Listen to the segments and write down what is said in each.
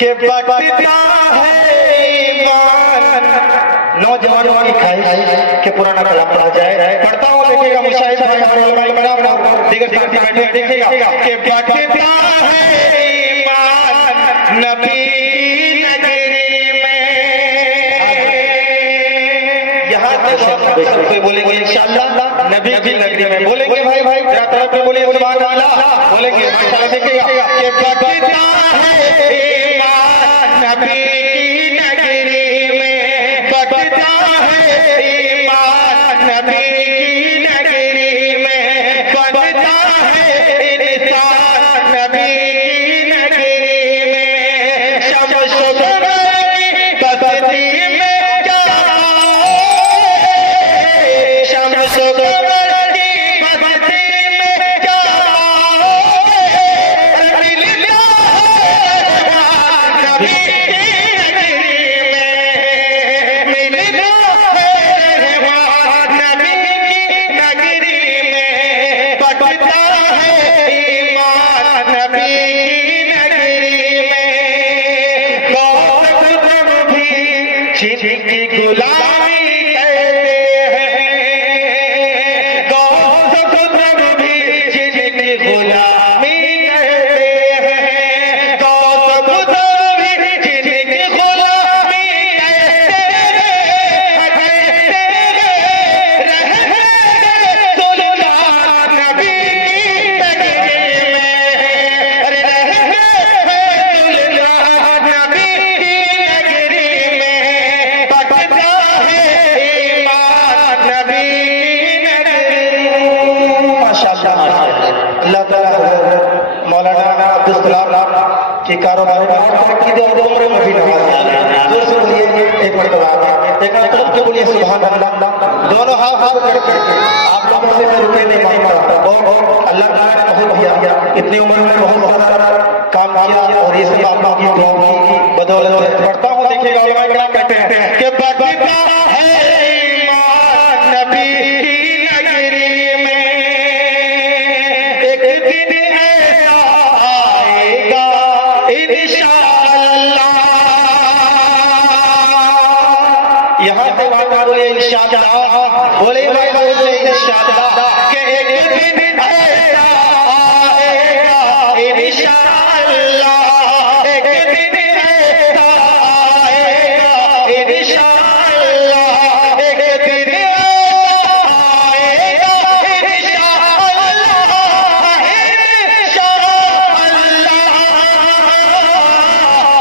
के बटता है ईमान। नौजवानों की ख्वाहिश के पुराना कलाम पढ़ा जाए, पढ़ता हूँ देखिएगा मुशाहिद भाई हमारे उलमा दीगर साथी बैठे देखिएगा के बटता है ईमान नबी नगरी में। यहाँ तक कोई बोलेंगे इंशाअल्लाह नबी की नगरी में बोलेंगे भाई भाई जरा तरफ पे बोलिए सुभान अल्लाह बोलेंगे माशाअल्लाह देखिएगा के बटता है ईमान नबी की नगरी में, बटता है ईमान नबी की नगरी में, बटता है इंसान नबी की नगरी में। शम्स की बस्ती में जाओ, शम्स की बस्ती में जाओ, मिलता है नबी की नगरी में, मिलता है नबी की नगरी में, बटता है ईमान नबी की नगरी में। गौस कुतुब भी जिनकी गुलामी करते हैं, गौस कुतुब भी जिनकी गुलामी करते हैं, गौस कुतुब भी जिनकी गुलामी करते रहे सुल्तान नबी की नगरी में, रहे सुल्तान नबी की नगरी में, बटता है ईमान नबी की नगरी में। माशाअल्लाह अल्लाह ताला हज़रत मौलाना अब्दुल सलाम की कारोबार में और तरक्की दे और उम्र में भी नवाज़े। जोर से बोलिए एक मरतबा, एक तरफ के बोलिए सुभान अल्लाह। दोनों हाथ करके आप लोगों से मैं रुपए नहीं मांगता और अल्लाह ताला ने बहुत दिया, इतनी उम्र में बहुत सारा काम किया और ये सब आप लोगों की दुआओं की बदौलत पढ़ता हूँ देखिएगा उलमा क्या कहते हैं कि बटता है ईमान नबी की नगरी में। एक दिन ऐसा आएगा इंशाअल्लाह, यहाँ से बात बोले इंशाअल्लाह, बोले भाई बोले इंशाअल्लाह कि एक दिन ऐसा आएगा इंशाअल्लाह, एक दिन ऐसा आएगा इंशाअल्लाह, एक दिन ऐसा आएगा इंशाअल्लाह, इंशाअल्लाह।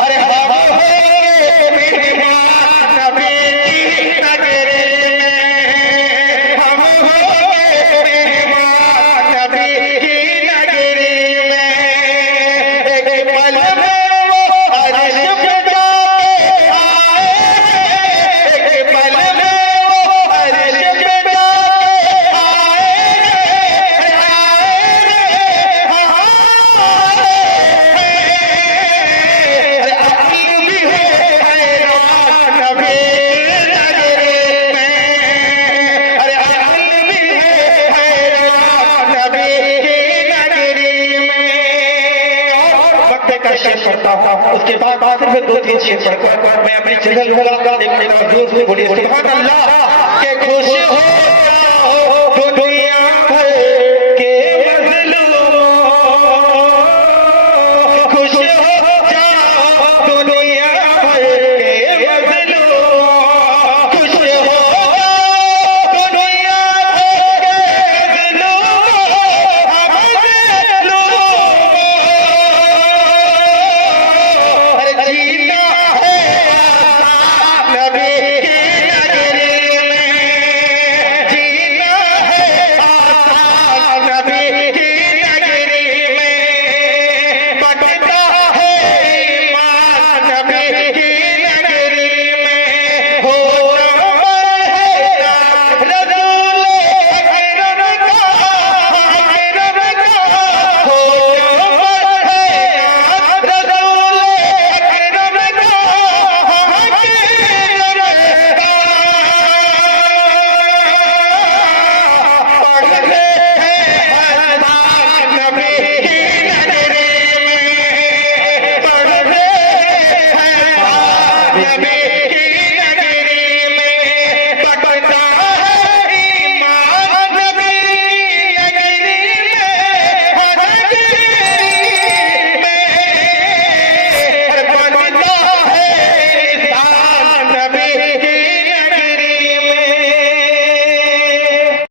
अरे हम होंगे मेहमान नबी की नगरी में, हम होंगे मेहमान नबी की नगरी में। एक पल में वो अर्श पे जाके आएंगे, एक पल में वो अर्श पे जाके आएंगे। अक्ल भी है हैरान नबी नगरी में, अरे अक्ल भी है हैरान नबी नगरी में। और मक्के का शेर पढ़ता हूँ, उसके बाद सिर्फ दो तीन शेर पढ़कर मैं अपनी जगह लूंगा। एक जोर से बोलिए सुभान अल्लाह के खुश हो